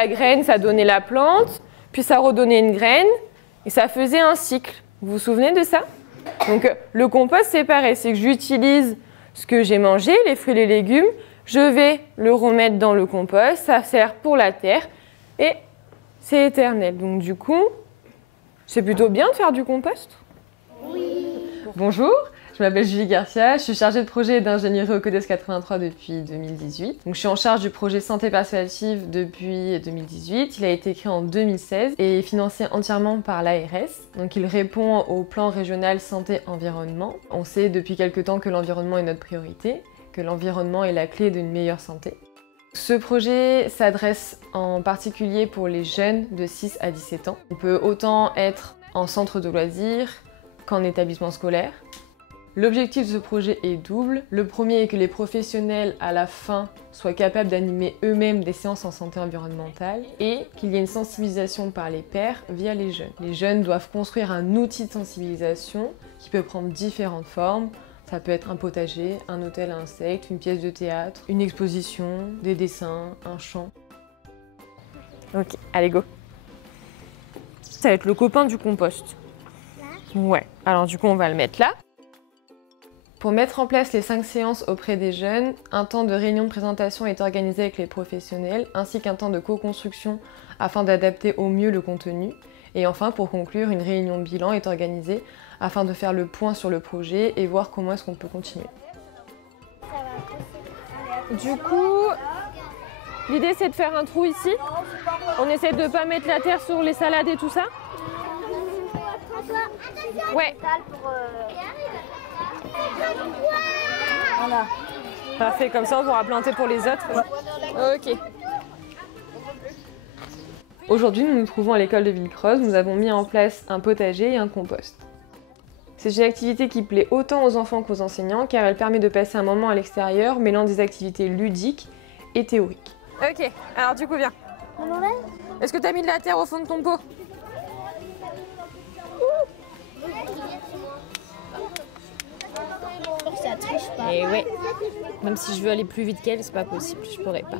la graine, ça donnait la plante, puis ça redonnait une graine, et ça faisait un cycle. Vous vous souvenez de ça? Donc le compost, c'est pareil, c'est que j'utilise ce que j'ai mangé, les fruits et les légumes, je vais le remettre dans le compost, ça sert pour la terre, et c'est éternel. Donc du coup, c'est plutôt bien de faire du compost. Oui. Bonjour, je m'appelle Julie Garcia, je suis chargée de projet d'ingénierie au CODES 83 depuis 2018. Donc, je suis en charge du projet Santé Persuasive depuis 2018. Il a été créé en 2016 et est financé entièrement par l'ARS. Donc il répond au plan régional santé-environnement. On sait depuis quelque temps que l'environnement est notre priorité, que l'environnement est la clé d'une meilleure santé. Ce projet s'adresse en particulier pour les jeunes de 6 à 17 ans. On peut autant être en centre de loisirs qu'en établissement scolaire. L'objectif de ce projet est double. Le premier est que les professionnels, à la fin, soient capables d'animer eux-mêmes des séances en santé environnementale et qu'il y ait une sensibilisation par les pairs via les jeunes. Les jeunes doivent construire un outil de sensibilisation qui peut prendre différentes formes. Ça peut être un potager, un hôtel à insectes, une pièce de théâtre, une exposition, des dessins, un chant. Ok, allez go. Ça va être le copain du compost. Ouais, alors du coup on va le mettre là. Pour mettre en place les 5 séances auprès des jeunes, un temps de réunion de présentation est organisé avec les professionnels, ainsi qu'un temps de co-construction afin d'adapter au mieux le contenu. Et enfin, pour conclure, une réunion de bilan est organisée afin de faire le point sur le projet et voir comment est-ce qu'on peut continuer. Du coup, l'idée c'est de faire un trou ici. On essaie de ne pas mettre la terre sur les salades et tout ça. Ouais. Voilà. Parfait, comme ça on pourra planter pour les autres. Ok. Aujourd'hui, nous nous trouvons à l'école de Villecroze. Nous avons mis en place un potager et un compost. C'est une activité qui plaît autant aux enfants qu'aux enseignants car elle permet de passer un moment à l'extérieur mêlant des activités ludiques et théoriques. Ok, alors du coup viens. Est-ce que tu as mis de la terre au fond de ton pot? Ça triche pas. Et ouais, même si je veux aller plus vite qu'elle, c'est pas possible, je pourrais pas.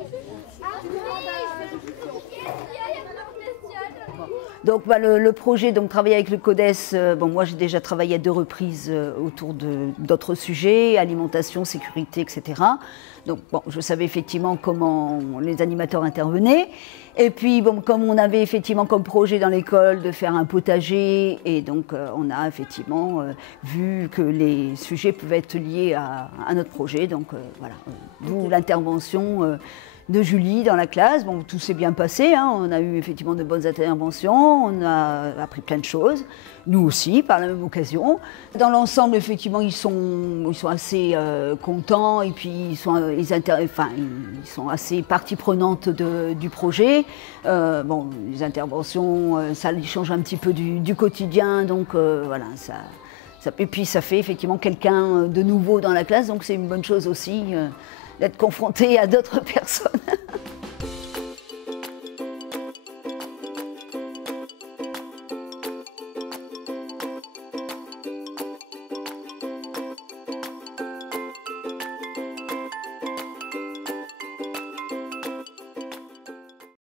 Donc le projet, donc travailler avec le CODES, bon, moi j'ai déjà travaillé à 2 reprises autour d'autres sujets, alimentation, sécurité, etc. Donc bon, je savais effectivement comment les animateurs intervenaient. Et puis bon, comme on avait effectivement comme projet dans l'école de faire un potager, et donc on a effectivement vu que les sujets pouvaient être liés à notre projet. Donc voilà, d'où l'intervention de Julie dans la classe. Bon, tout s'est bien passé, hein. On a eu effectivement de bonnes interventions, on a appris plein de choses, nous aussi, par la même occasion. Dans l'ensemble, effectivement, ils sont assez contents et puis ils sont assez partie prenante du projet. Bon, les interventions, ça les change un petit peu du quotidien, donc voilà, et puis ça fait effectivement quelqu'un de nouveau dans la classe, donc c'est une bonne chose aussi. D'être confronté à d'autres personnes.